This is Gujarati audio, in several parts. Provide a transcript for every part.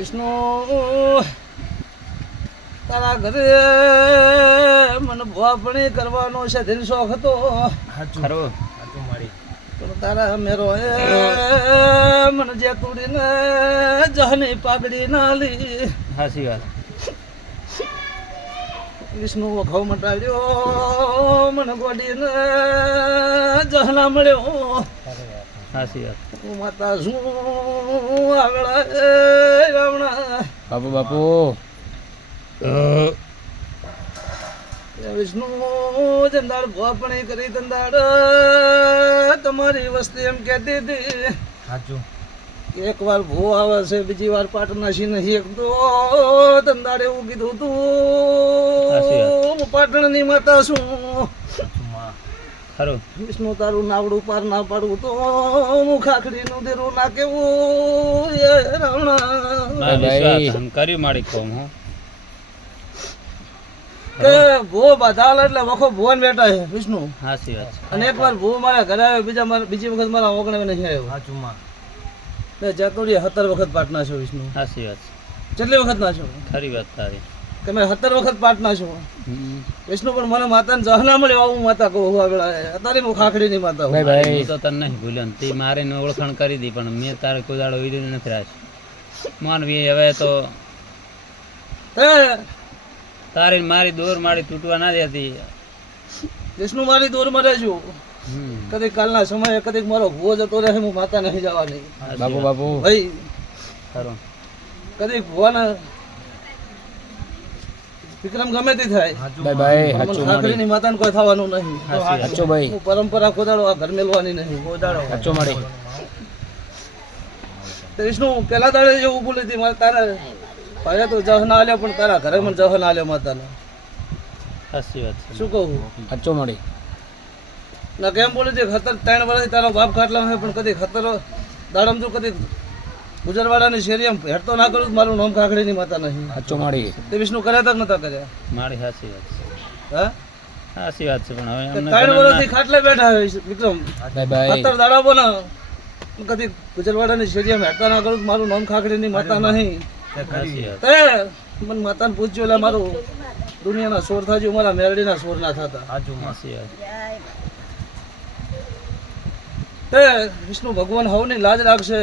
વિષ્ણુ તારા ઘરે મને ભોપણી કરવાનો છે દિલ શોખ હતો ખરો પણ તારા મેરો મને જે તોડીને જહની પાઘડી ના લી સાચી વાત વિષ્ણુ વખાવ મટાડ્યો મને ગોડીને જહના મળ્યો સાચી વાત હું માતા શું આગળ રાવણા બાપુ વિષ્ણુ જંદાળ ભોપણી કરી તંદાળ તમારી વસ્તી એમ કહેતી હતી સાચું એક વાર ભૂ આવે છે બીજી વાર પાટનાશી નહીં એક તો તંદાળ એવું કીધું તું હું પાટણની માતા છું ખરું વિષ્ણુ તારું નાવડું પાર ના પાડવું તો હું ખાખડીનું દેરું ના કેવું એ રાવણા વિશ્વાસ કર્યું મારી કોમ હું કે ભૂ બાધાલ એટલે વખો ભુવન બેઠા છે વિષ્ણુ સાચી વાત અને એક વાર ભૂ મારા ઘરે આવ્યો બીજી વખત મારા ઓગણે નહીં આવ્યો સાચું માં મેં જાતોડી 17 વખત પાટના છો વિષ્ણુ સાચી વાત કેટલી વખત ના છો ખરી વાત તારી કે મેં 17 વખત પાટના છો વિષ્ણુ પણ મને માતાને જહના મળ્યો હું માતા કહું આગળ અત્યારે હું ખાખડીની માતા હું હું તો તને નહીં ભૂલ્યો ને તે મારે ઓળખાણ કરી દી પણ મેં તારે કોઈ દાડો વિડીયો નથી રાખ માનવી હવે તો હે તારી મારી દોર મારી તૂટવા ના દેતી વિષ્ણુ મારી દોરમાં રહેજો કદીક કાલના સમયે કદીક મારો ભૂવો જતો રહે હું માતા નહીં જવાની બાપુ ભાઈ ખરું કદીક ભુવાના વિક્રમ ગમે તે થાય ભાઈ પણ ખાખડીની માતાને કોઈ થવાનું નહીં સાચું ભાઈ હું પરંપરા કોદાડો આ ઘર મેલવાની નહીં કોદાડો સાચું મળી તો વિષ્ણુ પેલા દાડે એવું બોલી હતી મારે તારા ભાઈ તો જહ ના આલ્યો પણ તારા ઘરે મને જહ ના આલ્યો માતાને સાચી વાત છે શું કહું સાચું મળી ના કેમ બોલી હતી 3 વર્ષથી તારો બાપ ખાટલા હોય પણ કદી દાડમ તું કદી ગુજરવાડાની શેરી હેઠતો ના કરું મારું નામ ખાખડીની માતા નહીં સાચું મળી તે વિષ્ણુ કર્યા તક નતા કર્યા મારી સાચી વાત છે હા સાચી વાત છે પણ હવે 3 વર્ષથી ખાટલે બેઠા હોય વિક્રમ ભાઈ 17 દાડા બોલા કદી ગુજરવાડાની શેરી હેઠતા ના કરું મારું નામ ખાખડીની માતા નહીં સાચી વાત તે મને માતાને પૂછ્યું એટલે મારું દુનિયાના સોર થાજો મારા મેરડીના સોર ના થતા સાચી વાત તે વિષ્ણુ ભગવાન હવની લાજ રાખશે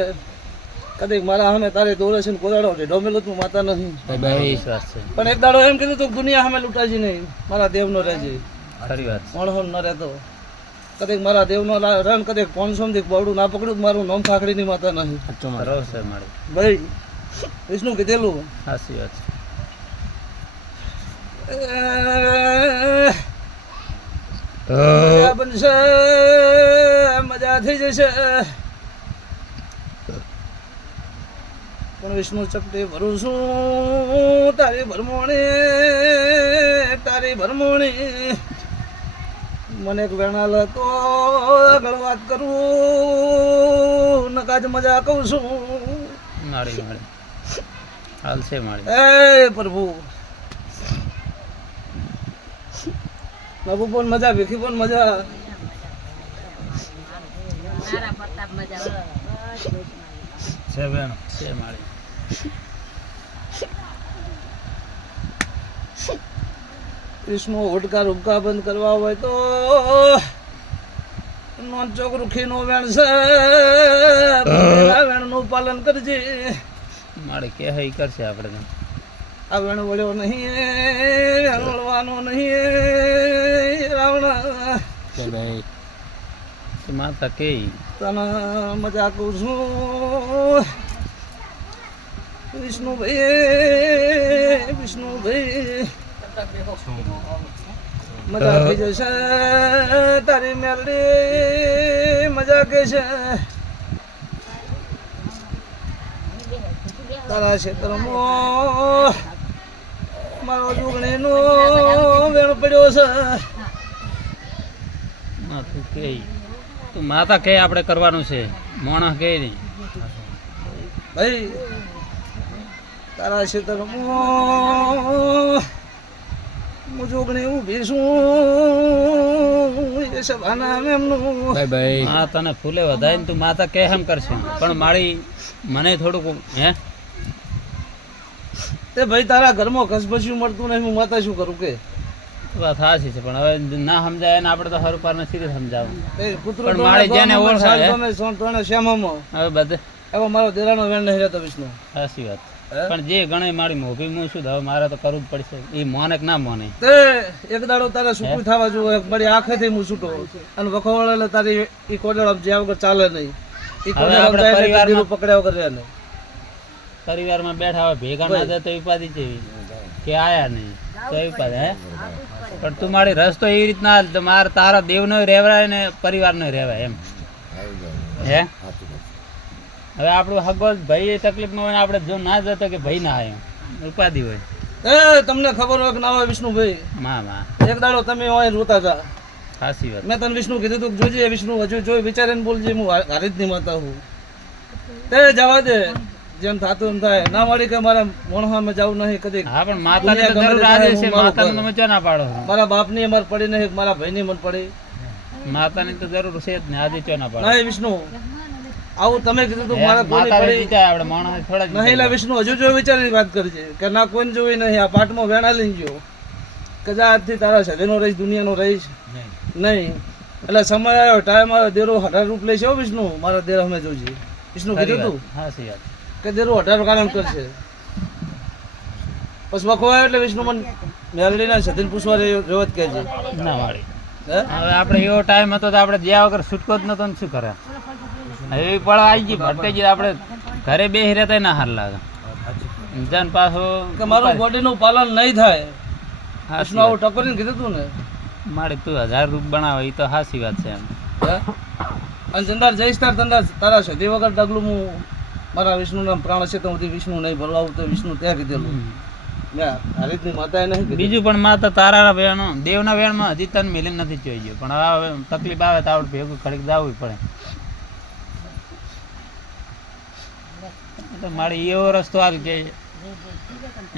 કદીક મારા સામે તારે દોરે છે ને કોદાડો ઢોમેલો તું માતા નહીં ભાઈ વિશ્વાસ છે પણ એક દાડો એમ કીધું તું દુનિયા સામે લૂંટાજી નહીં મારા દેવનો રહેજે ખરી વાત મણહોન ન રહેતો કદીક મારા દેવનો રણ કદીક 500 થી બવડું ના પકડ્યું મારું નામ ખાખડીની માતા નહીં સાચું ખરો છે મારી ભાઈ વિષ્ણુ કીધેલું સાચી વાત મજા બનશે મજા થઈ જશે પણ વિષ્ણુ ચપટી ભરું છું તારી ભરમોણી મને એક વેણાલ તો આગળ વાત કરું નકાજ મજા કહું છું મારી હાલ છે મારી એ પ્રભુ બાબુ પણ મજા ભીખી પણ મજા છે બેન છે મારી વિષ્ણુ હુડકા રૂબકા બંધ કરવા હોય તો નોન ચોક રૂખી નો વેણ છે વેણ નું પાલન કરજે મારે કે હઈ કરશે આપણે તો આ વેણ વળ્યો નહીં વેણ વળવાનો નહીં રાવણા ભાઈ માતા કે તને મજા કરું છું વિષ્ણુભાઈ મજા થઈ જશે તારી મેલડી મજા કે છે તારા ક્ષેત્રમાં મારો જુગણીનો વેણ પડ્યો છે માથું કે તું માતા કે આપણે કરવાનું છે મોણા કે નહીં ભાઈ તારા ક્ષેત્રમાં હું જોગણી ઊભી છું એ સભાના એમનું ભાઈ હા તને ફૂલે વધાય ને તું માતા કે એમ કરશે પણ મારી મને થોડુંક હે તે ભાઈ તારા ઘરમાં ખસબસ્યું મળતું નહીં, હું માતા શું કરું કે? વાત સાચી છે, પણ હવે ના સમજાય ને આપણે તો હરું પાર નથી સમજાવું. એ કૂતરો પણ ટોણે મારે જેને ગોળમાં ઓળખાય, સાલ ટોણે સોન ટોણે શ્યામામાં. હવે બધે એવો મારો દેરાનો વેણ નહીં રહેતો વિષ્ણુ. સાચી વાત. હે? પણ જે ગણે મારી મોભી હું શું હવે મારે તો કરવું જ પડશે. એ મોને કે ના મોને. તે એક દાડો તારે સૂકું થવા જોઈએ, મારી આંખેથી હું છૂટો અને વખોવળ એટલે તારી ઈ કોડળ જ્યાં વગર ચાલે નહીં. ઈ કોડળ આપણે જાય ને પરિવારમાં- દીરું પકડ્યા વગર રહે નહીં. પરિવારમાં બેઠા હોય ભેગા ના જાય તો ઉપાધિ જેવી કે આયા નહીં તો ઉપાધિ. હે પણ તું મારી રસ તો એવી રીતના હાલ તો મારે તારા દેવનો રહેવાય ને પરિવારનો રહેવાય એમ. હે હવે આપણું હગો ભાઈ એ તકલીફમાં હોય ને આપણે જો ના જતો કે ભાઈ ના આવ્યો ઉપાધિ હોય. એ તમને ખબર હોય કે ના હોય વિષ્ણુભાઈ, માં એક દાડો તમે હોય રોતા હતા. સાચી વાત. મેં તને વિષ્ણુ કીધું તું કે જોજે વિષ્ણુ હજુ જોઈ વિચારીને બોલજે, હું હારીજની માતા હું. તે જવા દે, જેમ થતું એમ થાય. ના મળી કે મારે મોણહામાં જવું નહીં કદી. હા પણ માતાની તો જરૂર આજે છે. માતાને તમે ચો ના પાડો છો? મારા બાપની અમાર પડી નહીં, મારા ભાઈની મન પડી માતાની તો જરૂર છે જ ને, આજે ચો ના પાડો? નહીં વિષ્ણુ, આવું તમે કીધું તું મારા કોઈની માતાને પડી જીતાય આપણે માણસ થોડા જ નહીં. એટલે વિષ્ણુ હજુ જો વિચારીને વાત કરજે કે ના કોઈને જોઈ નહીં. આ પાઠમાં વેણા લઈને ગયો કે જા આજથી તારા સદેનો રહીશ, દુનિયાનો રહીશ નહીં. એટલે સમય આવ્યો, ટાઈમ આવ્યો, દેરો 18 રૂપ લેશે. હો વિષ્ણુ, મારા દેર અમે જોજે. વિષ્ણુ કીધું તું સાચી વાત. કે દેરો 18 કારણ કરશે. પછી વખો આવ્યો એટલે વિષ્ણુ મને મેલડીના સદીન પૂછવા રહ્યો જ કહેજે. ના વાળી. હે હવે આપણે એવો ટાઈમ હતો તો આપણે જ્યાં વગર છૂટકો જ નતો ને શું કરે. એવી પળ આવી ગઈ ભટકાઈ ગઈ, આપણે ઘરે બેસી રહેતા ના હાર લાગે. જન પાછો કે મારું બોડીનું પાલન નહીં થાય. હાચી વિષ્ણુ આવું ટકોરીને કીધું તું ને. મારી તું 1000 રૂપ બનાવે એ તો સાચી વાત છે એમ. હે? અને ચંદાર જઈશ તારા સદી વગર ડગલું હું મારા વિષ્ણુના પ્રાણ છે તો હું વિષ્ણુ નહીં ભરવાવું તો વિષ્ણુ ત્યાં કીધેલું. મેં આ રીતની માતાએ નહીં કીધું. બીજું પણ માતા તારા વેણો દેવના વેણમાં હજી તને મિલીને નથી જોઈ ગયો, પણ હવે તકલીફ આવે તો આપણે ભેગું ઘડીક જવું પડે. એટલે મારે એવો રસ્તો આવી કે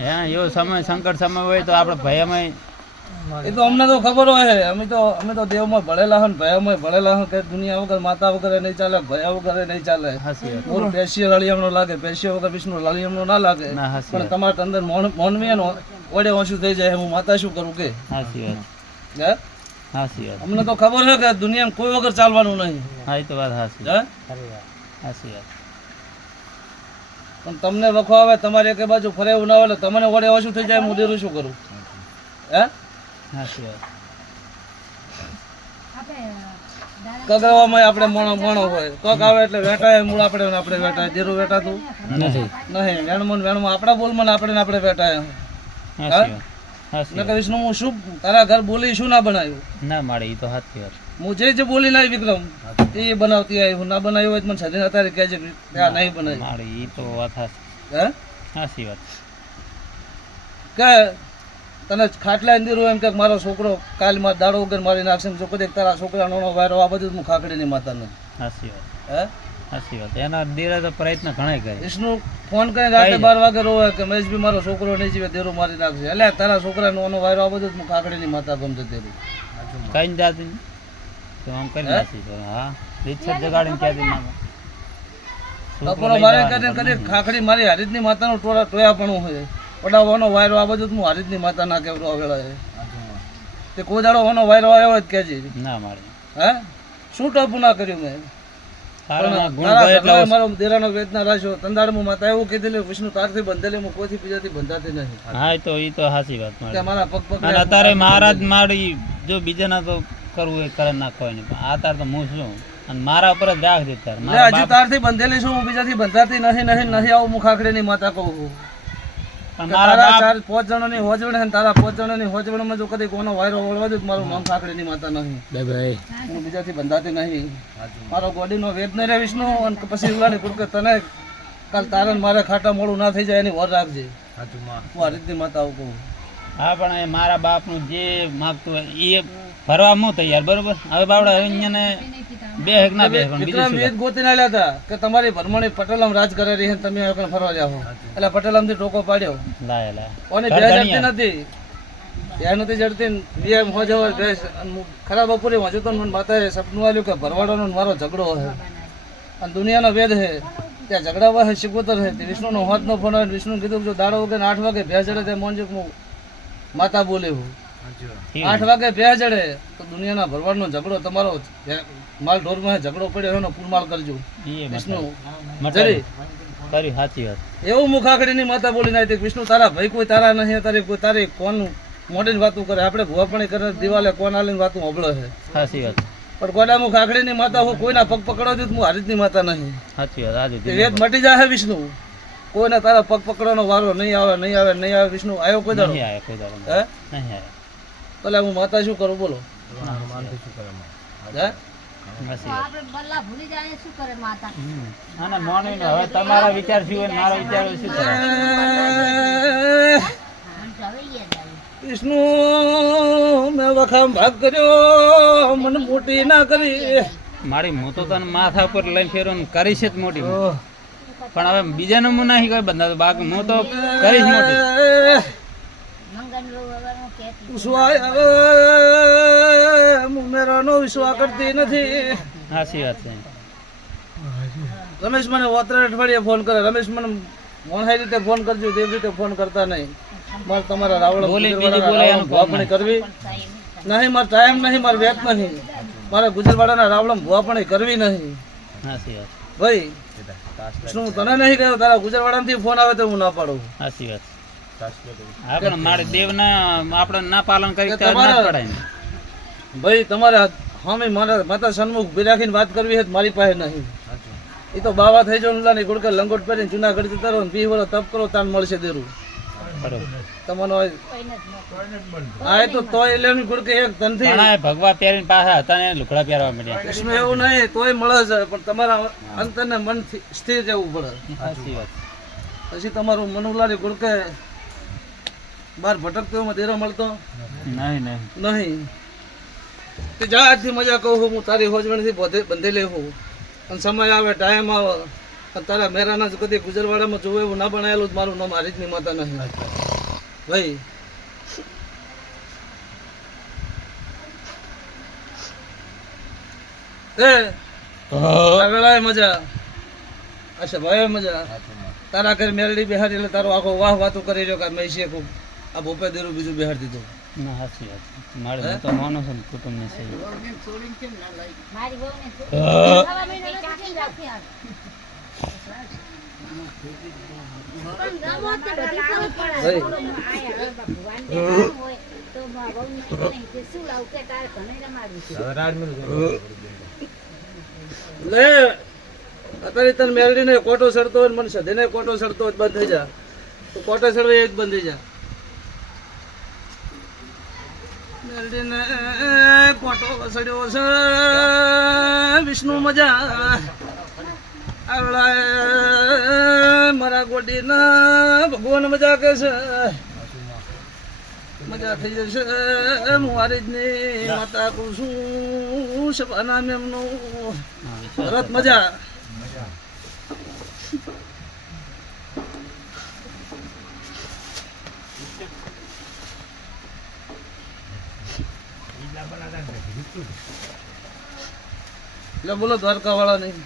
હે એવો સમય સંકટ સમય હોય તો આપણે ભયમાં એ તો અમને તો ખબર હોય. અમે તો દેવમાં ભળેલા હોય, ભયામાં ભળેલા હોય કે દુનિયા વગર માતા વગર નહીં ચાલે, ભયા વગર નહીં ચાલે. હાસી વાત. ઓર પેશીએ લળિયમનો લાગે, પેશીએ વગર વિષ્ણુ લળિયમનો ના લાગે. ના હાસી પણ વાત. તમારા અંદર મોનવી એનો ઓડે ઓછું થઈ જાય. હું માતા શું કરું કે? હાસી વાત. હે? હાસી વાત. અમને તો ખબર છે કે દુનિયામાં કોઈ વગર ચાલવાનું નહીં. હા એ તો વાત હાસી. હે? હાસી વાત. પણ તમને વખો આવે, તમારે એક બાજુ ફરે એવું ના હોય એટલે તમને ઓડે ઓછું થઈ જાય. હું દેરું શું કરું? હે? હાસી વાત. કગરાવામાં આપણે મોણો હોય. કોક આવે એટલે વેટાય મૂળ આપણે વેટાય. દેરું વેટાતું નથી. નહીં. વેણમાં આપણા બોલમાં ને આપણે વેટાય. હાસી વાત. હાસી એટલે વાત. કે વિષ્ણુ હું શું તારા ઘર બોલી શું ના બનાવ્યું? ના મળે એ તો હાચી વાત. હું જે બોલી લાવી વિક્રમ એ બનાવતી આવી. હું ના બનાવ્યું હોય તો મને સજીને અત્યારે કહેજે કે આ નહીં બનાવ્યું. મારે એ તો વાત હાસી. હે? હાસી વાત. કે તને ખાટલા અંદર હોય એમ કે મારો છોકરો કાલ માં દાડો વગર મારી નાખશે. જો કદાચ તારા છોકરાનો વાયરો આ બધું હું ખાકડીની માતાને. હાસી વાત. હે? સાચી વાત. એના દેરે તો પ્રયત્ન ઘણા કરે. વિષ્ણુ ફોન કરીને રાતે 12 વાગે રોવે કે મહેશભાઈ મારો છોકરો નહીં જીવે, દેરો મારી નાખશે. એટલે તારા છોકરાનો વાયરો આ બધું હું ખાકડીની માતા ગમશે તેરું. કઈ જાતી તો આમ કરી નાખી તો હા રીતસર જગાડીને ક્યાંથી ના બપોરો મારે કરીને કદી ખાખડી મારી હારીજની માતાનું ટોયા પણ હોય. પડાવવાનો વાયરો આ બધું હું હારીજની માતા ના કેવડો આવેલા છે. તે કોઈ દાડો વાનો વાયરો આવ્યો હોય તો કહેજે. ના મળે. હે? શું ટપું ના કર્યું મેં? તારામાં ગુણ તારા હોય એટલે ઘરનો મારો દેરાનો વેદના રાખ્યો. તંદાળમાં માતા એવું કીધેલું વિષ્ણુ તારથી બંધેલી હું કોઈથી બીજાથી બંધાતી નહીં. હા એ તો સાચી વાત કે મારી. મારા પગ અને અત્યારે મહારાજ મારી જો બીજાના તો કરવું એ કરે ના કોઈ નહીં, પણ આ તાર તો હું શું અને મારા ઉપર જ રાખ દે તાર. મારા હજી તારથી બંધેલી છું, હું બીજાથી બંધાતી નહીં આવું હું ખાખડીની માતા કહું છું. પણ કે મારા તારા બાપ 4-5 જણાની હોજવણ છે ને તારા 5 જણાની હોજવણમાં જો કદી કોનો વાયરો વળવા દે તો મારું નામ ખાખડીની માતા નહીં. ભાઈ હું બીજાથી બંધાતી નહીં. મારો ગોડીનો વેદ નહીં રે વિષ્ણુ. અને પછી ઉલાની કુડકે તને કાલ તારે ને મારે ખાટા મોડું ના થઈ જાય એની વર રાખજે. હું આ રીતની માતા આવું કહું. હા પણ એ મારા બાપનું જે માગતું હોય એ ભરવા હું તૈયાર. બરોબર. હવે બાવડા અહીંયા બે હેક ના બે પણ વિક્રમ બીજું વેદ ગોતી ના લેતા કે તમારી ભરમણી પટેલમ રાજ કરે રહી છે ને તમે આગળ ફરવા જાઓ. એટલે પટેલમ થી ટોકો પાડ્યો. લાય લાય ઓની બે જડતી નથી. બે નથી જડતી ને બે હોજ હોય ભેંસ. અને ખરાબ બપોરે હજુ તો મને માતાએ સપનું આવ્યું કે ભરવાડોનો ને મારો ઝઘડો છે અને દુનિયાનો વેદ છે. ત્યાં ઝઘડા વાહે શિકોતર છે તે વિષ્ણુનો હોતનો ફોન આવે વિષ્ણુ કીધું કે જો દાડો વગર 8 વાગે ભેંસ જડે તે મોંજે હું માતા બોલે હું 8 વાગે ભેંસ જડે તો દુનિયાના ભરવાડનો ઝઘડો તમારો માલ ઢોરમાં ઝઘડો પડ્યો એનો પૂરમાલ કરજો વિષ્ણુ જરી કરી સાચી વાત એવું મુખાખડીની માતા બોલી નાખી કે વિષ્ણુ તારા ભાઈ કોઈ તારા નહીં તારી કોઈ તારી કોણ મોઢીની વાતું કરે આપણે ભુવાપણી કરે દિવાલે કોણ આલીને વાતું હોબળે છે સાચી વાત પણ ગોડા મુખાખડીની માતા હું કોઈના પગ પકડો છું હું હારીતની માતા નહીં સાચી વાત આજે તે વેદ મટી જાય વિષ્ણુ કોઈને તારા પગ પકડવાનો વારો નહીં આવે વિષ્ણુ આવ્યો કોઈ દાડો નહીં આવે કોઈ દાડો હે નહીં આવે ભલે હું માતા શું કરું બોલો હે સાચી વાત. આપણે બલ્લા ભૂલી જાય શું કરે માતા અને મોની ને હવે તમારા વિચાર શું હોય ને મારા વિચાર હોય શું કરે મને તો હવે યાદ આવ્યું વિષ્ણુ મેં વખામ ભાગ કર્યો મને મોટી ના કરી મારી હું તો તને માથા ઉપર લઈને ફેરો ને કરીશ જ મોટી પણ હવે બીજાનું હું નહીં કોઈ બંધા બાકી હું તો કરીશ મોટી મંગન વગરનું કહેતી હું મેરાનો વિશ્વાસ કરતી નથી સાચી વાત છે રમેશ મને ઓતરે અઠવાડિયે ફોન કરે રમેશ મને મોનહાઈ રીતે ફોન કરજો તે રીતે ફોન કરતા નહીં મારે તમારા રાવળ બોલે બીજું બોલે એનું ભુવાપણી કરવી નહીં મારે ટાઈમ નહીં મારે વેત નહીં મારે ગુજરવાડાના રાવળમ ભુવાપણી કરવી નહીં સાચી વાત ભાઈ શું હું તને નહીં કહ્યું તારા ગુજરવાડામાંથી ફોન આવે તો હું ના પાડું સાચી વાત આપણે મારે દેવના આપણે ના પાલન કરી તો ના જ પડાય ને ભાઈ તમારે હામી મારા માતા સન્મુખ ઉભી રાખીને વાત કરવી છે તો મારી પાસે નહીં એ તો બાવા થઈ જાવ ઉલાની ગુડકે લંગોટ પહેરીને જુનાગઢ જતા રહો ને 20 વર્ષ તપ કરો તાન મળશે દેરું બરોબર તમારો કોઈને જ ન આ તો તોય લેવાની ગુડકે એક ધનથી ઘણા ભગવા પહેરીને પાછા હતા ને લુગડા પહેરવા મળ્યા કૃષ્ણ એવું નહીં તોય મળે છે પણ તમારા અંતરને મન સ્થિર રહેવું પડે સાચી વાત પછી તમારું મન ઉલાની ગુડકે બહાર ભટકતો એમાં દેરો મળતો નહીં નહીં તે જા આજથી મજા કહું હું તારી હોજવણથી બંધી લેવું અને સમય આવે ટાઈમ આવે અને તારા મેરાના જ કદી ગુજરવાડામાં જોવે એવું ના બનાવેલું જ મારું નામ હારીતની માતા નહીં ભાઈ આ વેળાએ મજા અચ્છા ભાઈ મજા તારા ઘર મેરડી બિહારી એટલે તારો આખો વાહ વાતો કરી રહ્યો કે મેં શીખું આ ભોપે દેરું બીજું બિહાર દીધું ના સાચી વાત મારે હું તો માનું છું ને કુટુંબને છે મારી વહુને ખાવા મહિનો નથી કેમ રાખી આજ? પણ ગમો તે બધી ખબર પડે. આયા ભગવાન ને કામ હોય તો વહુને કીધું કે શું લાવું કે તારે ઘણે રમાડવું છે. લે અત્યારે તને મેરડીને કોટો સડતો હોય ને મને સધીને કોટો સડતો હોય તો બંધ થઈ જા તો કોટો સડવે એ જ બંધ થઈ જા મેરડીને કોટો સડ્યો છે વિષ્ણુ મજા આવડાય મારા ગોડીના ભગવાન મજા કે છે મજા થઈ જશે હું હારીજની માતા કહું છું સભાના મેમનું ભરત મજા એટલે બોલો દ્વારકા વાળા નહીં